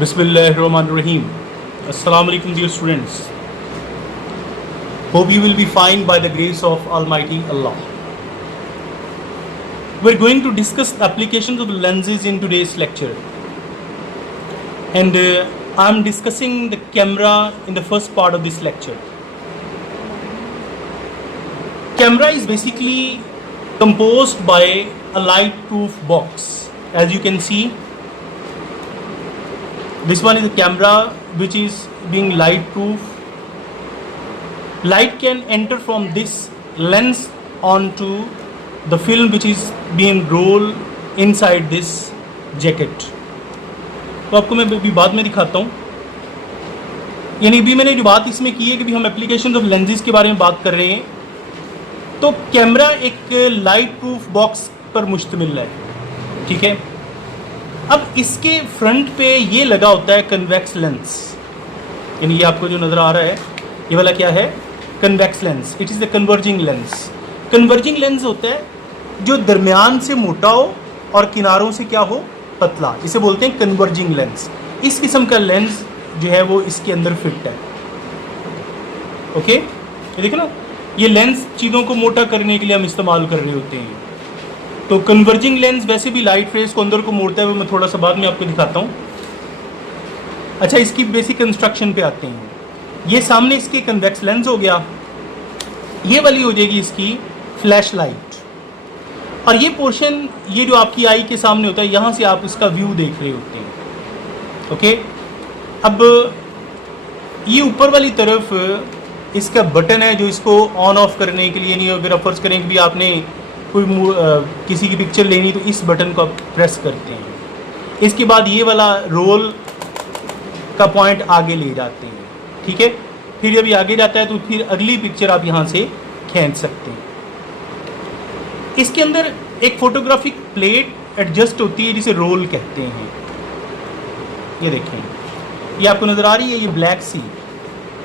Bismillahirrahmanirrahim. Assalamu alaikum dear students. Hope you will be fine by the grace of Almighty Allah. We're going to discuss the applications of lenses in today's lecture. And I'm discussing the camera in the first part of this lecture. Camera is basically composed by a light-proof box. As you can see, this one is a camera which is being light proof. Light can enter from this lens onto the film which is being rolled inside this jacket. तो आपको मैं अभी बाद में दिखाता हूँ. यानी अभी मैंने जो बात इसमें की है कि हम एप्लीकेशन ऑफ लेंसेज के बारे में बात कर रहे हैं. तो कैमरा एक लाइट प्रूफ बॉक्स पर मुश्तमिल है. ठीक है. अब इसके फ्रंट पे ये लगा होता है कन्वेक्स लेंस. यानी ये आपको जो नज़र आ रहा है ये वाला क्या है? Convex lens. It is the converging lens. Converging lens होता है जो दरमियान से मोटा हो और किनारों से क्या हो? पतला. इसे बोलते हैं कन्वर्जिंग लेंस. इस किस्म का लेंस जो है वो इसके अंदर फिट है. ओके, ये देखो ना, ये लेंस चीज़ों को मोटा करने के लिए हम इस्तेमाल कर रहे होते हैं. तो कन्वर्जिंग लेंस वैसे भी लाइट रेज को अंदर को मोड़ता है, वो मैं थोड़ा सा बाद में आपको दिखाता हूँ. अच्छा, इसकी बेसिक कंस्ट्रक्शन पे आते हैं. ये सामने इसके कन्वेक्स लेंस हो गया. ये वाली हो जाएगी इसकी फ्लैश लाइट. और ये पोर्शन, ये जो आपकी आई के सामने होता है, यहाँ से आप इसका व्यू देख रहे होते हैं. ओके. अब ये ऊपर वाली तरफ इसका बटन है जो इसको ऑन ऑफ करने के लिए. नहीं, अगर आप फर्ज करें कि भी आपने कोई किसी की पिक्चर लेनी तो इस बटन को आप प्रेस करते हैं. इसके बाद ये वाला रोल का पॉइंट आगे ले जाते हैं. ठीक है. फिर जब ये आगे जाता है तो फिर अगली पिक्चर आप यहाँ से खींच सकते हैं. इसके अंदर एक फोटोग्राफिक प्लेट एडजस्ट होती है जिसे रोल कहते हैं. ये देखें, ये आपको नज़र आ रही है, ये ब्लैक सी.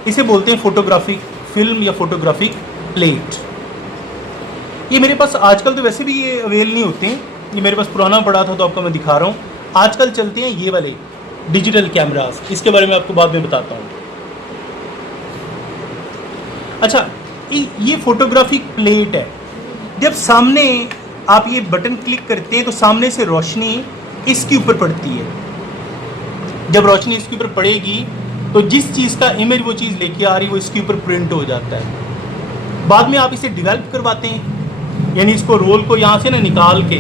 इसे बोलते हैं फोटोग्राफिक फिल्म या फोटोग्राफिक प्लेट. ये मेरे पास आजकल तो वैसे भी ये अवेल नहीं होते हैं. ये मेरे पास पुराना पड़ा था तो आपको मैं दिखा रहा हूँ. आजकल चलते हैं ये वाले डिजिटल कैमरास. इसके बारे में आपको बाद में बताता हूँ. अच्छा, ये फोटोग्राफिक प्लेट है. जब सामने आप ये बटन क्लिक करते हैं तो सामने से रोशनी इसके ऊपर पड़ती है. जब रोशनी इसके ऊपर पड़ेगी तो जिस चीज़ का इमेज वो चीज़ लेके आ रही है वो इसके ऊपर प्रिंट हो जाता है. बाद में आप इसे डेवलप करवाते हैं. यानी इसको रोल को यहाँ से ना निकाल के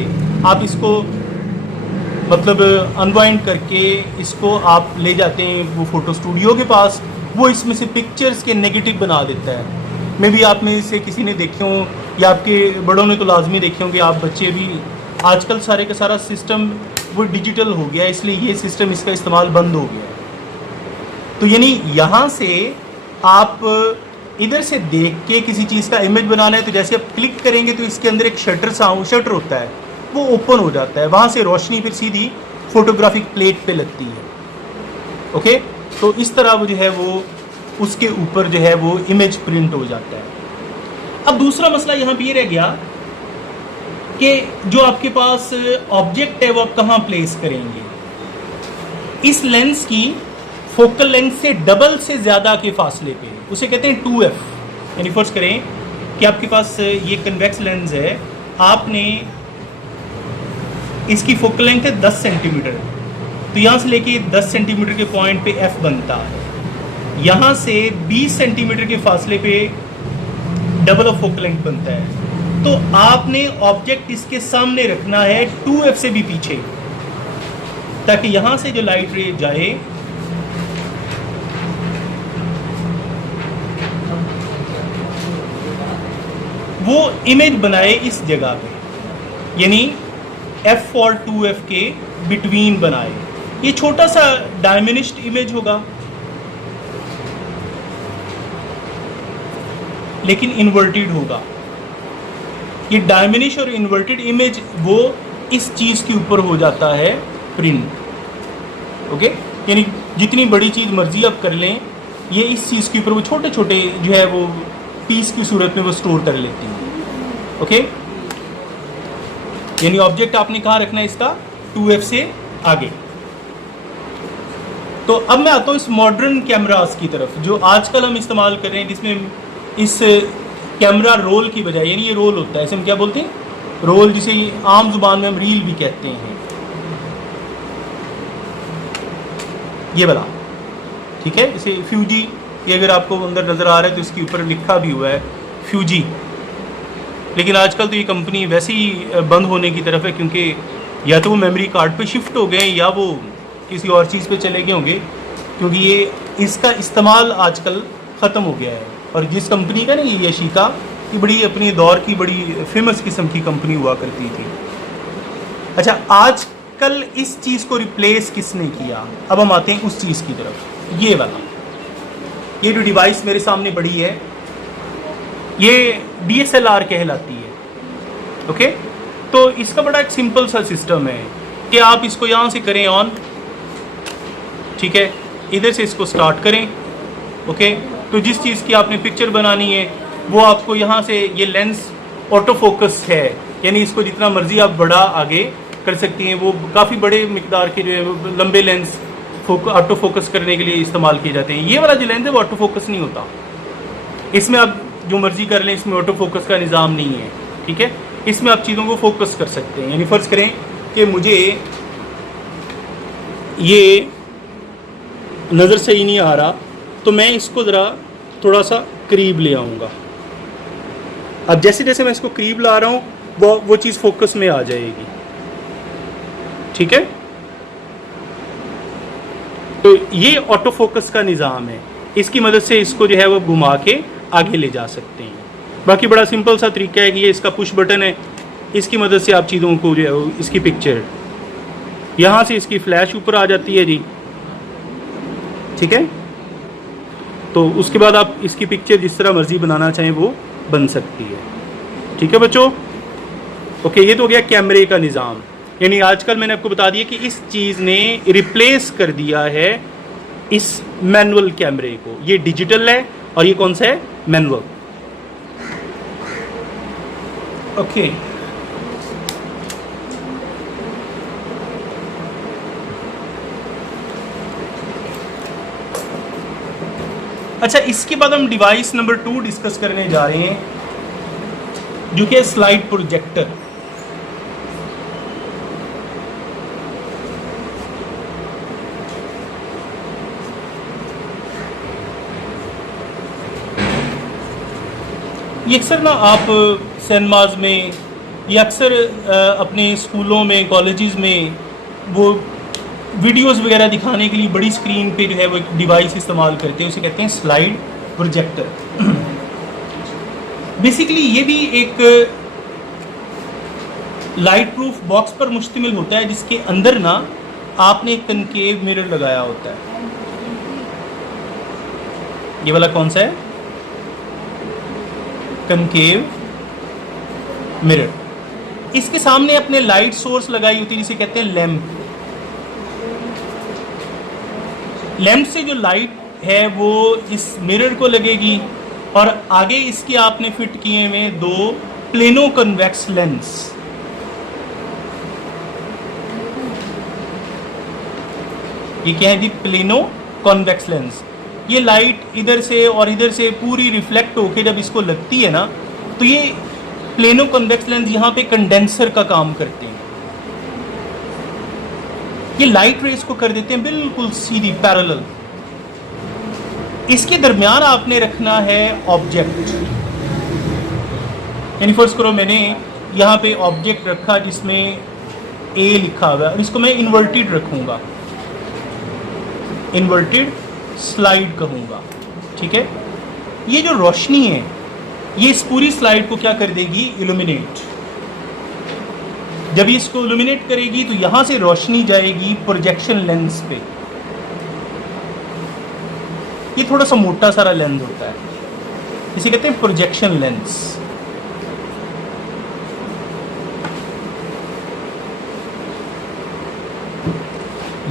आप इसको मतलब अनवाइंड करके इसको आप ले जाते हैं वो फ़ोटो स्टूडियो के पास. वो इसमें से पिक्चर्स के नेगेटिव बना देता है. मे भी आप में से किसी ने देखे हों या आपके बड़ों ने तो लाजमी देखे होंगे. आप बच्चे भी आजकल सारे का सारा सिस्टम वो डिजिटल हो गया है, इसलिए ये सिस्टम इसका इस्तेमाल बंद हो गया है. तो यानी यहाँ से आप इधर से देख के किसी चीज़ का इमेज बनाना है तो जैसे आप क्लिक करेंगे तो इसके अंदर एक शटर होता है, वो ओपन हो जाता है. वहाँ से रोशनी फिर सीधी फोटोग्राफिक प्लेट पे लगती है. ओके. तो इस तरह वो जो है वो उसके ऊपर जो है वो इमेज प्रिंट हो जाता है. अब दूसरा मसला यहाँ पे ये रह गया कि जो आपके पास ऑब्जेक्ट है वो आप कहाँ प्लेस करेंगे. इस लेंस की फोकल लेंथ से डबल से ज़्यादा के फासले पे, उसे कहते हैं 2f. यानी फर्ज करें कि आपके पास ये कन्वेक्स लेंस है, आपने इसकी फोकल लेंथ है 10 सेंटीमीटर. तो यहाँ से लेके 10 सेंटीमीटर के पॉइंट पे f बनता है. यहाँ से 20 सेंटीमीटर के फासले पे डबल ऑफ फोकल लेंथ बनता है. तो आपने ऑब्जेक्ट इसके सामने रखना है 2f से भी पीछे, ताकि यहाँ से जो लाइट रे जाए वो इमेज बनाए इस जगह पे. यानी f और 2f के बिटवीन बनाए. ये छोटा सा डायमिनिश्ड इमेज होगा लेकिन इन्वर्टेड होगा. ये डायमिनिश और इन्वर्टेड इमेज वो इस चीज़ के ऊपर हो जाता है प्रिंट. ओके. यानी जितनी बड़ी चीज़ मर्जी आप कर लें, ये इस चीज़ के ऊपर वो छोटे छोटे जो है वो पीस की सूरत में वो स्टोर कर लेती हैं. ओके. यानी ऑब्जेक्ट आपने कहाँ रखना है इसका? 2f से आगे. तो अब मैं आता हूँ इस मॉडर्न कैमरास की तरफ जो आजकल हम इस्तेमाल कर रहे हैं, जिसमें इस कैमरा रोल की बजाय, यानी ये रोल होता है, इसे हम क्या बोलते हैं, रोल, जिसे आम जुबान में हम रील भी कहते हैं, ये वाला, ठीक है। इसे फ्यूजी, ये अगर आपको अंदर नज़र आ रहा है तो इसके ऊपर लिखा भी हुआ है फ्यूजी, लेकिन आजकल तो ये कंपनी वैसे ही बंद होने की तरफ है, क्योंकि या तो वो मेमोरी कार्ड पे शिफ्ट हो गए या वो किसी और चीज़ पे चले गए होंगे, क्योंकि ये इसका इस्तेमाल आजकल ख़त्म हो गया है। और जिस कंपनी का ना ये यशिका, ये बड़ी अपने दौर की बड़ी फेमस किस्म की कंपनी हुआ करती थी। अच्छा, आजकल इस चीज़ को रिप्लेस किसने किया? अब हम आते हैं उस चीज़ की तरफ। ये वाला, ये जो डिवाइस मेरे सामने पड़ी है, ये DSLR कहलाती है। ओके, तो इसका बड़ा एक सिंपल सा सिस्टम है कि आप इसको यहाँ से करें ऑन, ठीक है, इधर से इसको स्टार्ट करें। ओके, तो जिस चीज़ की आपने पिक्चर बनानी है वो आपको यहाँ से, ये लेंस ऑटो फोकस है, यानी इसको जितना मर्जी आप बड़ा आगे कर सकती हैं। वो काफ़ी बड़े मिकदार के जो है लंबे लेंस ऑटो फोकस करने के लिए इस्तेमाल किए जाते हैं। ये वाला जो लेंस है वो ऑटो फोकस नहीं होता, इसमें आप जो मर्जी कर लें, इसमें ऑटो फोकस का निज़ाम नहीं है, ठीक है। इसमें आप चीज़ों को फोकस कर सकते हैं। यानी फ़र्ज़ करें कि मुझे ये नज़र सही नहीं आ रहा, तो मैं इसको ज़रा थोड़ा सा करीब ले आऊँगा। अब जैसे जैसे मैं इसको करीब ला रहा हूँ वो चीज़ फोकस में आ जाएगी, ठीक है। तो ये ऑटो फोकस का निज़ाम है, इसकी मदद से इसको जो है वो घुमा के आगे ले जा सकते हैं। बाकी बड़ा सिंपल सा तरीका है कि ये इसका पुश बटन है, इसकी मदद से आप चीज़ों को जो है इसकी पिक्चर यहाँ से इसकी फ्लैश ऊपर आ जाती है जी, ठीक है। तो उसके बाद आप इसकी पिक्चर जिस तरह मर्जी बनाना चाहें वो बन सकती है, ठीक है बच्चों। ओके, ये तो हो गया कैमरे का निज़ाम। यानी आजकल मैंने आपको बता दिया कि इस चीज़ ने रिप्लेस कर दिया है इस मैनुअल कैमरे को। ये डिजिटल है और ये कौन सा है, मैनुअल। ओके, अच्छा, इसके बाद हम डिवाइस नंबर 2 डिस्कस करने जा रहे हैं, जो कि है स्लाइड प्रोजेक्टर। ये अक्सर ना आप सिनेमाज में या अक्सर अपने स्कूलों में, कॉलेजेस में वो वीडियोस वगैरह दिखाने के लिए बड़ी स्क्रीन पे जो है वो एक डिवाइस इस्तेमाल करते हैं, उसे कहते हैं स्लाइड प्रोजेक्टर। बेसिकली ये भी एक लाइट प्रूफ बॉक्स पर मुश्तमिल होता है, जिसके अंदर ना आपने एक कनकेव मिरर लगाया होता है। ये वाला कौन सा है, कनकेव मिरर। इसके सामने अपने लाइट सोर्स लगाई होती है, जिसे कहते हैं लैंप। लैंप से जो लाइट है वो इस मिरर को लगेगी, और आगे इसके आपने फिट किए हुए 2 प्लेनो कन्वेक्स लेंस। ये क्या है जी, प्लेनो कॉन्वेक्स लेंस। ये लाइट इधर से और इधर से पूरी रिफ्लेक्ट होके जब इसको लगती है ना, तो ये प्लेनो कॉन्वेक्स लेंस यहाँ पे कंडेंसर का काम करते हैं। ये लाइट रेस को कर देते हैं बिल्कुल सीधी पैरेलल। इसके दरमियान आपने रखना है ऑब्जेक्ट। यानी फर्स्ट करो मैंने यहाँ पे ऑब्जेक्ट रखा जिसमें ए लिखा हुआ है, और इसको मैं इन्वर्टेड रखूँगा, इन्वर्टेड स्लाइड कहूँगा, ठीक है। ये जो रोशनी है ये इस पूरी स्लाइड को क्या कर देगी, इल्यूमिनेट। जब इसको इल्यूमिनेट करेगी तो यहाँ से रोशनी जाएगी प्रोजेक्शन लेंस पे। ये थोड़ा सा मोटा सारा लेंस होता है, इसे कहते हैं प्रोजेक्शन लेंस।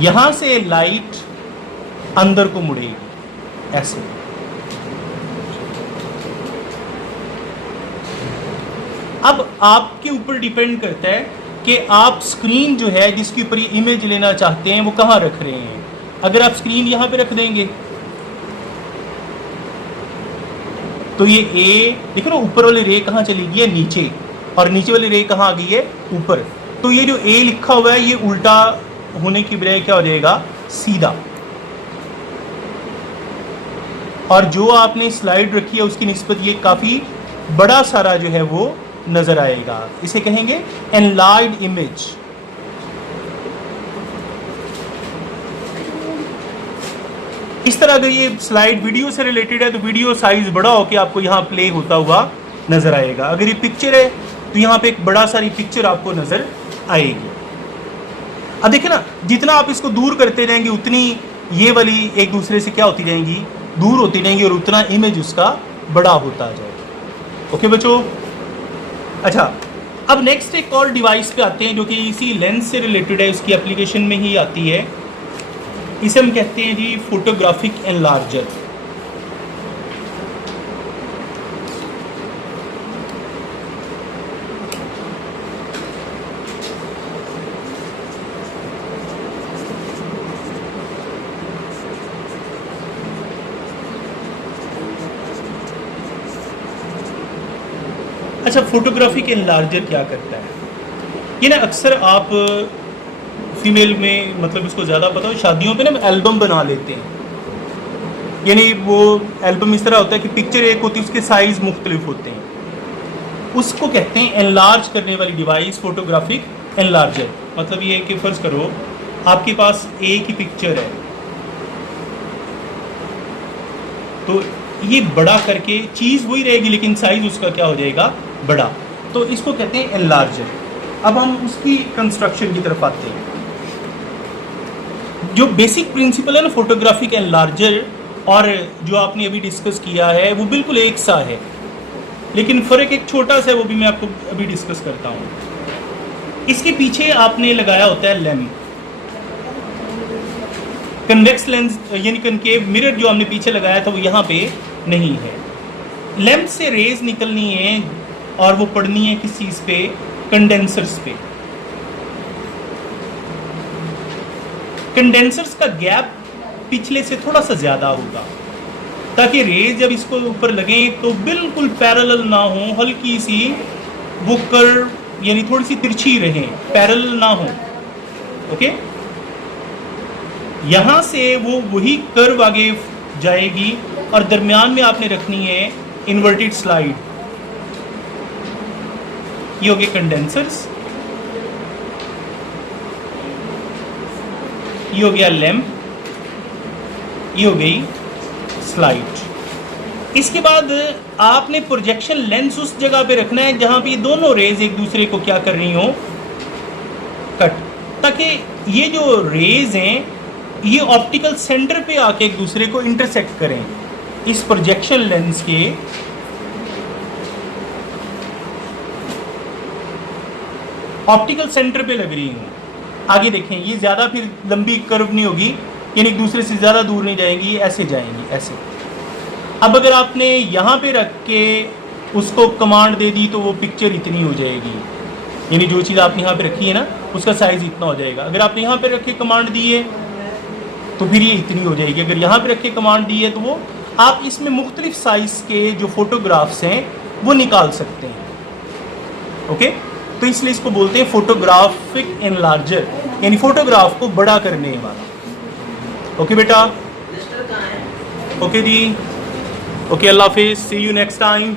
यहां से लाइट अंदर को मुड़ेगी ऐसे। अब आपके ऊपर डिपेंड करता है कि आप स्क्रीन जो है जिसके ऊपर ये इमेज लेना चाहते हैं वो कहाँ रख रहे हैं। अगर आप स्क्रीन यहाँ पे रख देंगे तो ये ए, देखो ना ऊपर वाली रे कहाँ चली गई है, नीचे, और नीचे वाली रे कहाँ आ गई है, ऊपर। तो ये जो ए लिखा हुआ है ये उल्टा होने की बजाय क्या हो जाएगा, सीधा। और जो आपने स्लाइड रखी है उसकी निस्बत ये काफ़ी बड़ा सारा जो है वो नज़र आएगा। इसे कहेंगे एनलार्ज्ड इमेज। इस तरह अगर ये स्लाइड वीडियो से रिलेटेड है तो वीडियो साइज बड़ा होकर आपको यहाँ प्ले होता हुआ नज़र आएगा। अगर ये पिक्चर है तो यहाँ पे एक बड़ा सारी पिक्चर आपको नज़र आएगी। अब देखिए ना, जितना आप इसको दूर करते जाएंगे उतनी ये वाली एक दूसरे से क्या होती जाएंगी, दूर होती जाएंगी, और उतना इमेज उसका बड़ा होता जाएगा। ओके बच्चों, अच्छा अब नेक्स्ट एक और डिवाइस पे आते हैं जो कि इसी लेंस से रिलेटेड है, उसकी एप्लीकेशन में ही आती है। इसे हम कहते हैं जी फोटोग्राफिक एनलार्जर। अच्छा, फोटोग्राफिक एनलार्जर क्या करता है? ये ना अक्सर आप फीमेल में मतलब इसको ज़्यादा पता हो, शादियों पे ना एल्बम बना लेते हैं। यानी वो एल्बम इस तरह होता है कि पिक्चर एक होती है, उसके साइज़ मुख्तलिफ होते हैं। उसको कहते हैं एनलार्ज करने वाली डिवाइस, फोटोग्राफिक एनलार्जर। मतलब ये है कि फ़र्ज़ करो आपके पास ए की पिक्चर है, तो ये बड़ा करके चीज़ वही रहेगी लेकिन साइज़ उसका क्या हो जाएगा, बड़ा। तो इसको कहते हैं एनलार्जर। अब हम उसकी कंस्ट्रक्शन की तरफ आते हैं। जो बेसिक प्रिंसिपल है ना फोटोग्राफिक एनलार्जर और जो आपने अभी डिस्कस किया है वो बिल्कुल एक सा है, लेकिन फ़र्क एक छोटा सा है, वो भी मैं आपको अभी डिस्कस करता हूँ। इसके पीछे आपने लगाया होता है लेंस, कन्वेक्स लेंस यानी कनकेव मिरर जो हमने पीछे लगाया था वो यहाँ पे नहीं है। लेंस से रेज निकलनी है और वो पड़नी है किस चीज़ पे, कंडेंसर्स पे। कंडेंसर्स का गैप पिछले से थोड़ा सा ज़्यादा होगा ताकि रेज जब इसको ऊपर लगें तो बिल्कुल पैरेलल ना हो, हल्की सी वो कर्व यानी थोड़ी सी तिरछी रहें, पैरेलल ना हो। ओके, यहाँ से वो वही कर्व आगे जाएगी और दरमियान में आपने रखनी है इन्वर्टेड स्लाइड। ये हो गए कंडेंसर्स, ये हो गया लैंप, ये हो गई स्लाइड। इसके बाद आपने प्रोजेक्शन लेंस उस जगह पे रखना है जहां पे ये दोनों रेज एक दूसरे को क्या कर रही हो, कट, ताकि ये जो रेज हैं ये ऑप्टिकल सेंटर पे आके एक दूसरे को इंटरसेक्ट करें। इस प्रोजेक्शन लेंस के ऑप्टिकल सेंटर पे लग रही हूँ। आगे देखें, ये ज़्यादा फिर लंबी कर्व नहीं होगी, यानी एक दूसरे से ज़्यादा दूर नहीं जाएंगी, ऐसे जाएंगी, ऐसे। अब अगर आपने यहाँ पे रख के उसको कमांड दे दी तो वो पिक्चर इतनी हो जाएगी, यानी जो चीज़ आपने यहाँ पे रखी है ना उसका साइज़ इतना हो जाएगा। अगर आपने यहाँ पे रख के कमांड दी है तो फिर ये इतनी हो जाएगी। अगर यहाँ पे रख के कमांड दी है तो वो आप इसमें मुख्तलिफ साइज़ के जो फोटोग्राफ्स हैं वो निकाल सकते हैं। ओके, तो इसलिए इसको बोलते हैं फोटोग्राफिक एनलार्जर, यानी फोटोग्राफ को बड़ा करने वाला। ओके बेटा, ओके जी, ओके, अल्लाह हाफिज़, सी यू नेक्स्ट टाइम।